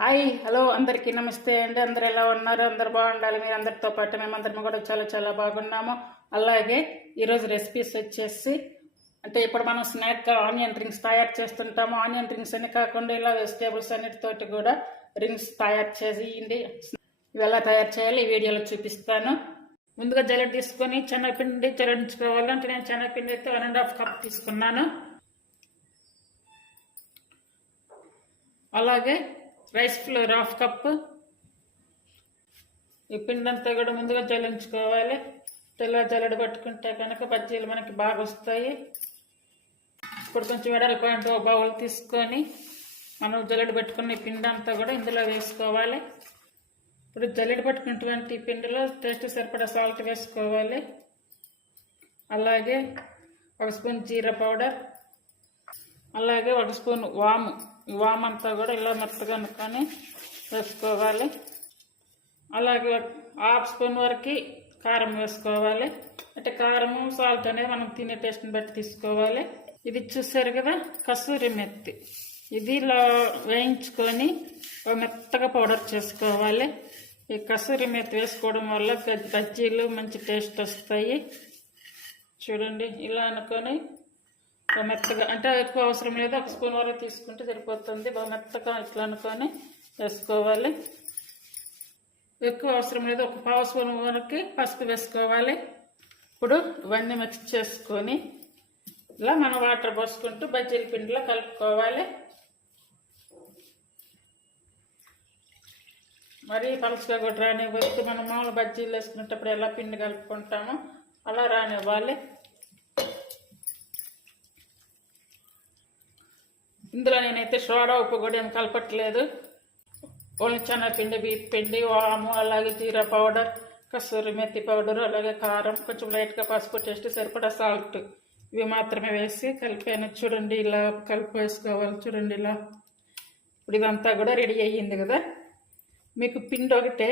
Hi hello అందరికీ నమస్తే అండి. అందరు ఎలా ఉన్నారు? అందరు బాగుండాలి. మీరు అందరితో పాటు మేమందరం కూడా చాలా చాలా బాగున్నాము. అలాగే ఈరోజు రెసిపీస్ వచ్చేసి అంటే ఇప్పుడు మనం స్నాక్గా ఆనియన్ రింగ్స్ తయారు చేస్తుంటాము. ఆనియన్ రింగ్స్ అని కాకుండా ఇలా వెజిటేబుల్స్ అన్నిటితోటి కూడా రింగ్స్ తయారు చేసి ఇవి ఎలా తయారు చేయాలి ఈ వీడియోలో చూపిస్తాను. ముందుగా జల్లెడ తీసుకొని శనగపిండి జల్లించుకోవాలి. అంటే నేను శనగపిండి అయితే 1.5 కప్ తీసుకున్నాను. అలాగే రైస్ ఫ్లోర్ 1/2 కప్పు. ఈ పిండి అంతా కూడా ముందుగా జల్లించుకోవాలి. తెల్ల జల్లెడ పట్టుకుంటే కనుక బజ్జీలు మనకి బాగా వస్తాయి. ఇప్పుడు కొంచెం వెడల్పాంటి ఒక బౌల్ తీసుకొని మనం జల్లెడ పెట్టుకున్న పిండి అంతా కూడా ఇందులో వేసుకోవాలి. ఇప్పుడు జల్లెడ పట్టుకున్నటువంటి పిండిలో టేస్ట్ సరిపడా సాల్ట్ వేసుకోవాలి. అలాగే 1 స్పూన్ జీరా పౌడర్, అలాగే 1 స్పూన్ వాము అంతా కూడా ఇలా మెత్తగా అనుకొని వేసుకోవాలి. అలాగే 1/2 స్పూన్ వరకు కారం వేసుకోవాలి. అంటే కారము సాల్ట్ అనేది మనం తినే టేస్ట్ని బట్టి తీసుకోవాలి. ఇది చూసారు కదా కసూరి మెత్తి, ఇది ఇలా వేయించుకొని మెత్తగా పౌడర్ చేసుకోవాలి. ఈ కసూరి మెత్తి వేసుకోవడం వల్ల బజ్జీలు మంచి టేస్ట్ వస్తాయి. చూడండి ఇలా అనుకొని మెత్తగా, అంటే ఎక్కువ అవసరం లేదు, 1 స్పూన్ వరకు తీసుకుంటే సరిపోతుంది. బాగా మెత్తగా ఇట్లా అనుకొని వేసుకోవాలి. ఎక్కువ అవసరం లేదు, 1/2 స్పూన్ వరకు పసుపు వేసుకోవాలి. ఇప్పుడు ఇవన్నీ మిక్స్ చేసుకొని ఇలా మనం వాటర్ పోసుకుంటూ బజ్జీల పిండిలో కలుపుకోవాలి. మరీ పలుచగా కూడా రానివ్వద్దు. మనం మామూలు బజ్జీలు వేసుకునేటప్పుడు ఎలా పిండి కలుపుకుంటామో అలా రానివ్వాలి. ఇందులో నేనైతే సోడా ఉప్పు కూడా ఏం కలపట్లేదు. ఓన్లీ శనగపిండి, బియ్యం పిండి, వాము, అలాగే జీరా పౌడర్, కసూరి మెత్తి పౌడర్, అలాగే కారం, కొంచెం లైట్గా పసుపు, టేస్ట్ సరిపడా సాల్ట్, ఇవి మాత్రమే వేసి కలిపాను. చూడండి ఇలా కలిపి వేసుకోవాలి. చూడండి ఇలా. ఇప్పుడు ఇదంతా కూడా రెడీ అయ్యింది కదా. మీకు పిండి ఒకటే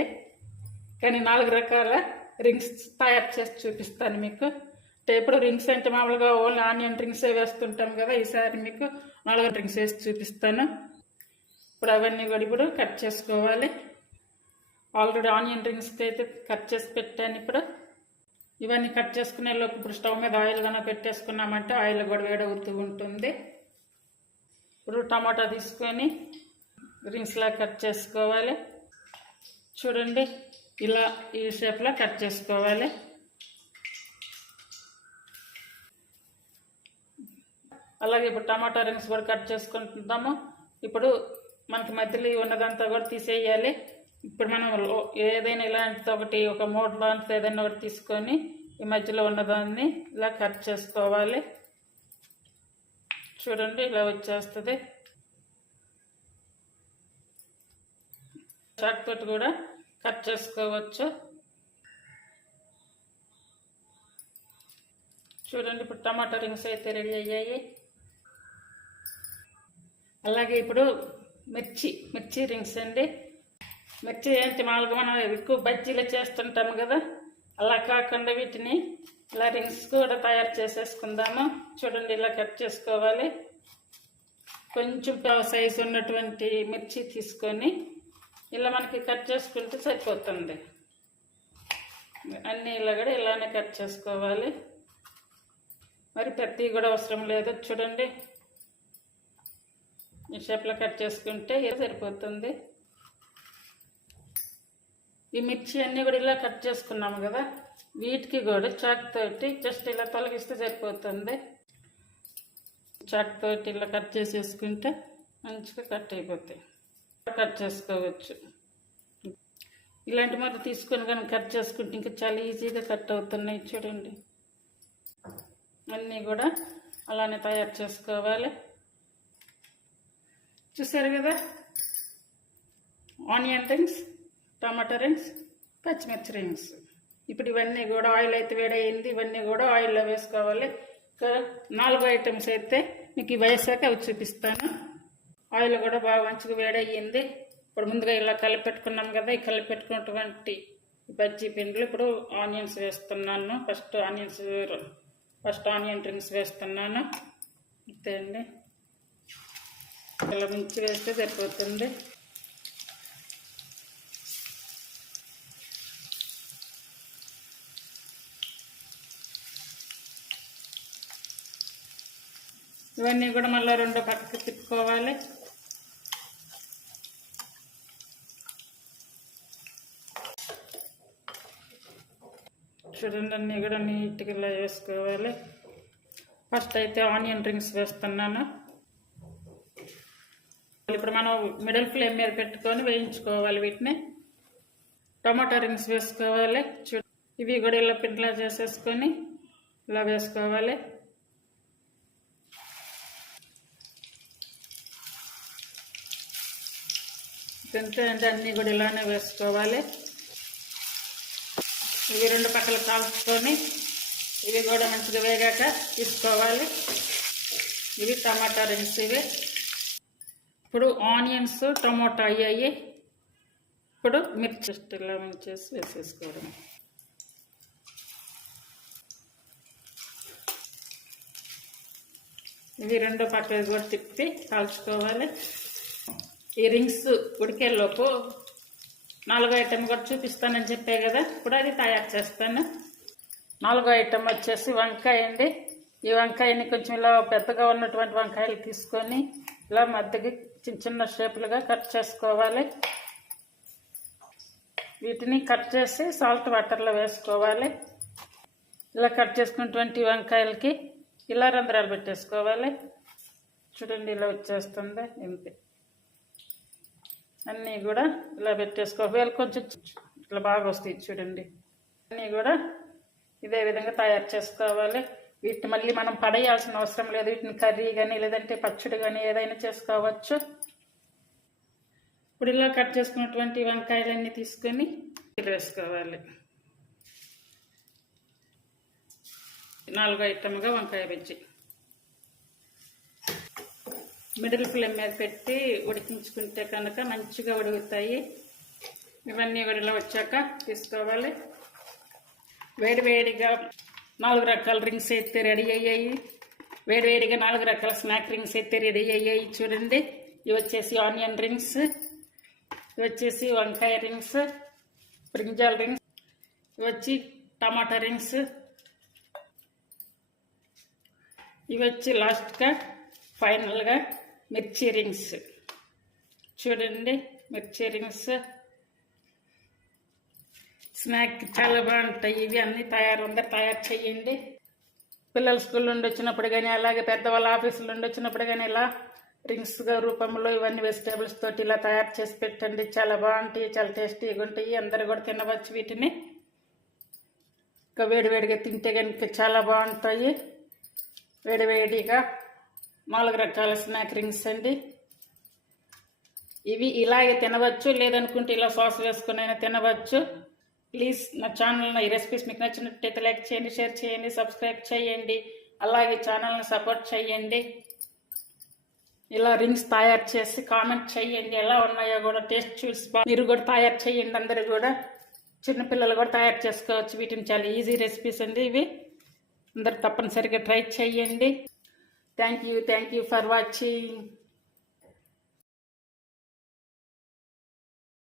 కానీ 4 రకాల రింగ్స్ తయారు చేసి చూపిస్తాను మీకు. అంటే ఇప్పుడు రింగ్స్ అంటే మామూలుగా ఓన్లీ ఆనియన్ రింగ్సే వేస్తుంటాం కదా, ఈసారి మీకు 4 రింగ్స్ వేసి చూపిస్తాను. ఇప్పుడు అవన్నీ కూడా ఇప్పుడు కట్ చేసుకోవాలి. ఆల్రెడీ ఆనియన్ రింగ్స్కి అయితే కట్ చేసి పెట్టాను. ఇప్పుడు ఇవన్నీ కట్ చేసుకునే లోపు ఇప్పుడు స్టవ్ మీద ఆయిల్ కన్నా పెట్టేసుకున్నామంటే ఆయిల్ కూడా వేడవుతూ ఉంటుంది. ఇప్పుడు టమాటా తీసుకొని రింగ్స్లా కట్ చేసుకోవాలి. చూడండి ఇలా ఈ షేప్లో కట్ చేసుకోవాలి. అలాగే ఇప్పుడు టమాటా రింగ్స్ కూడా కట్ చేసుకుంటున్నాము. ఇప్పుడు మనకి మధ్యలో ఉన్నదంతా కూడా తీసేయాలి. ఇప్పుడు మనం ఏదైనా ఇలాంటిది ఒకటి, ఒక మూడు లాంటిది ఏదైనా ఒకటి తీసుకొని ఈ మధ్యలో ఉన్నదాన్ని ఇలా కట్ చేసుకోవాలి. చూడండి ఇలా వచ్చేస్తుంది. చాక్ తోటి కూడా కట్ చేసుకోవచ్చు. చూడండి ఇప్పుడు టమాటా రింగ్స్ అయితే రెడీ అయ్యాయి. అలాగే ఇప్పుడు మిర్చి రింగ్స్ అండి. మిర్చి ఏంటి మామూలుగా మనం ఎక్కువ బజ్జీలు చేస్తుంటాము కదా, అలా కాకుండా వీటిని ఇలా రింగ్స్ కూడా తయారు చేసేసుకుందాము. చూడండి ఇలా కట్ చేసుకోవాలి. కొంచెం సైజు ఉన్నటువంటి మిర్చి తీసుకొని ఇలా మనకి కట్ చేసుకుంటే సరిపోతుంది. అన్నీ ఇలా కూడా ఇలానే కట్ చేసుకోవాలి. మరి పెద్దవి కూడా అవసరం లేదు. చూడండి ఈ షేప్లో కట్ చేసుకుంటే సరిపోతుంది. ఈ మిర్చి అన్నీ కూడా ఇలా కట్ చేసుకున్నాము కదా, వీటికి కూడా చాక్ తోటి జస్ట్ ఇలా తొలగిస్తే సరిపోతుంది. చాక్ తోటి ఇలా కట్ చేసేసుకుంటే మంచిగా కట్ అయిపోతాయి. కట్ చేసుకోవచ్చు. ఇలాంటి మరి తీసుకొని కానీ కట్ చేసుకుంటే ఇంకా చాలా ఈజీగా కట్ అవుతున్నాయి. చూడండి అన్నీ కూడా అలానే తయారు చేసుకోవాలి. చూసారు కదా ఆనియన్ రింగ్స్, టమాటా రింగ్స్, పచ్చిమిర్చి రింగ్స్. ఇప్పుడు ఇవన్నీ కూడా ఆయిల్ అయితే వేడయింది. ఇవన్నీ కూడా ఆయిల్లో వేసుకోవాలి. 4 ఐటమ్స్ అయితే మీకు ఇవి వేసాక అవి చూపిస్తాను. ఆయిల్ కూడా బాగా మంచిగా వేడయ్యింది. ఇప్పుడు ముందుగా ఇలా కలిపి పెట్టుకున్నాం కదా, ఈ కలిపి పెట్టుకున్నటువంటి బజ్జీ పిండిలు ఇప్పుడు ఆనియన్స్ వేస్తున్నాను. ఫస్ట్ ఆనియన్ రింగ్స్ వేస్తున్నాను. అంతే అండి. ఇలా మించి వేస్తే సరిపోతుంది. ఇవన్నీ కూడా మళ్ళీ రెండో పక్కకి తిప్పుకోవాలి. చూడండి, అన్నీ కూడా నీట్గా ఇలా వేసుకోవాలి. ఫస్ట్ అయితే ఆనియన్ రింగ్స్ వేస్తున్నాను. ఇప్పుడు మనం మిడిల్ ఫ్లేమ్ మీద పెట్టుకొని వేయించుకోవాలి వీటిని. టమాటా రింగ్స్ వేసుకోవాలి. ఇవి కూడా ఇలా పిండిలా చేసేసుకొని ఇలా వేసుకోవాలి. తింటే అంటే అన్నీ కూడా ఇలానే వేసుకోవాలి. ఇవి రెండు పక్కల కాల్చుకొని ఇవి కూడా మంచిగా వేగాక తీసుకోవాలి. ఇవి టమాటా రింగ్స్. ఇవి ఇప్పుడు ఆనియన్స్ టమాటా అయ్యాయి. ఇప్పుడు మిర్చి ఇలా మంచేసి వేసేసుకోవడం. ఇవి రెండో పక్కన కూడా తిప్పి కాల్చుకోవాలి. ఈ రింగ్స్ ఉడికేలోపు 4వ ఐటెం కూడా చూపిస్తానని చెప్పే కదా, ఇప్పుడు అది తయారు చేస్తాను. 4వ ఐటెం వచ్చేసి వంకాయ అండి. ఈ వంకాయని కొంచెం ఇలా పెద్దగా ఉన్నటువంటి వంకాయలు తీసుకొని ఇలా మధ్యకి చిన్న చిన్న షేపులుగా కట్ చేసుకోవాలి. వీటిని కట్ చేసి సాల్ట్ వాటర్లో వేసుకోవాలి. ఇలా కట్ చేసుకున్నటువంటి వంకాయలకి ఇలా రంధ్రాలు పెట్టేసుకోవాలి. చూడండి, ఇలా వచ్చేస్తుంది. ఇంతే, అన్నీ కూడా ఇలా పెట్టేసుకోవాలి. కొంచెం ఇట్లా బాగా వస్తాయి. చూడండి, అన్నీ కూడా ఇదే విధంగా తయారు చేసుకోవాలి. వీటిని మళ్ళీ మనం పడేయాల్సిన అవసరం లేదు. వీటిని కర్రీ కానీ లేదంటే పచ్చడి కానీ ఏదైనా చేసుకోవచ్చు. ఇప్పుడు ఇలా కట్ చేసుకున్నటువంటి వంకాయలన్నీ తీసుకొని వేసుకోవాలి. 4వ ఐటమ్గా వంకాయ బజ్జి. మిడిల్ ఫ్లేమ్ మీద పెట్టి ఉడికించుకుంటే కనుక మంచిగా ఉడుకుతాయి. ఇవన్నీ ఇలా వచ్చాక తీసుకోవాలి. వేడివేడిగా 4 రకాల రింగ్స్ అయితే రెడీ అయ్యాయి. వేడివేడిగా 4 రకాల స్నాక్ రింగ్స్ అయితే రెడీ అయ్యాయి. చూడండి, ఇవి వచ్చేసి ఆనియన్ రింగ్స్, ఇవి వచ్చేసి వంకాయ రింగ్స్, బ్రింజాల్ రింగ్స్, ఇవి వచ్చి టమాటా రింగ్స్, ఇవి వచ్చి లాస్ట్గా ఫైనల్గా మిర్చి రింగ్స్. చూడండి, మిర్చి రింగ్స్ స్నాక్ చాలా బాగుంటాయి. ఇవి అన్నీ అందరు తయారు చేయండి. పిల్లలు స్కూల్ నుండి వచ్చినప్పుడు కానీ అలాగే పెద్దవాళ్ళ ఆఫీసుల నుండి వచ్చినప్పుడు కానీ ఇలా రింగ్స్గా రూపంలో ఇవన్నీ వెజిటేబుల్స్ తోటి ఇలా తయారు చేసి పెట్టండి. చాలా బాగుంటాయి, చాలా టేస్టీగా ఉంటాయి. అందరు కూడా తినవచ్చు వీటిని. ఇంకా వేడివేడిగా తింటే కనుక చాలా బాగుంటాయి. వేడివేడిగా 4 రకాల స్నాక్ రింగ్స్ అండి. ఇవి ఇలాగే తినవచ్చు, లేదనుకుంటే ఇలా సాస్ వేసుకుని అయినా తినవచ్చు. ప్లీజ్ నా ఛానల్, ఈ రెసిపీస్ మీకు నచ్చినట్టయితే లైక్ చేయండి, షేర్ చేయండి, సబ్స్క్రైబ్ చేయండి. అలాగే ఛానల్ని సపోర్ట్ చేయండి. ఇలా రింగ్స్ తయారు చేసి కామెంట్ చేయండి, ఎలా ఉన్నాయో కూడా టేస్ట్ చూసి మీరు కూడా తయారు చేయండి. అందరూ కూడా చిన్నపిల్లలు కూడా తయారు చేసుకోవచ్చు వీటిని. చాలా ఈజీ రెసిపీస్ అండి ఇవి. అందరు తప్పనిసరిగా ట్రై చేయండి. Thank you for watching.